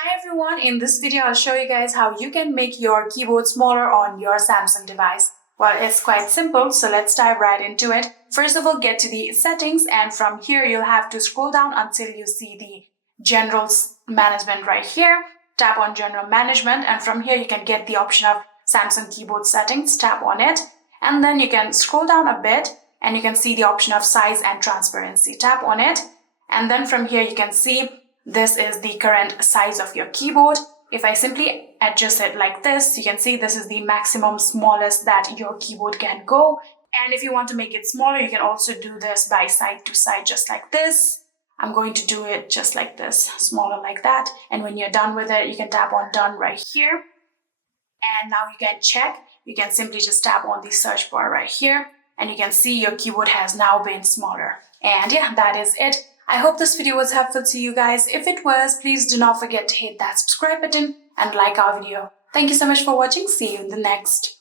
Hi everyone, in this video I'll show you guys how you can make your keyboard smaller on your Samsung device. Well, it's quite simple, so let's dive right into it. First of all, get to the settings, and from here you'll have to scroll down until you see the general management right here. Tap on general management, and from here you can get the option of Samsung keyboard settings. Tap on it, and then you can scroll down a bit and you can see the option of size and transparency. Tap on it, and then from here you can see this is the current size of your keyboard. If I simply adjust it like this, you can see this is the maximum smallest that your keyboard can go. And if you want to make it smaller, you can also do this by side to side, just like this. I'm going to do it just like this, smaller like that. And when you're done with it, you can tap on done right here. And now you can check. You can simply just tap on the search bar right here, and you can see your keyboard has now been smaller. And yeah, that is it. I hope this video was helpful to you guys. If it was, please do not forget to hit that subscribe button and like our video. Thank you so much for watching. See you in the next.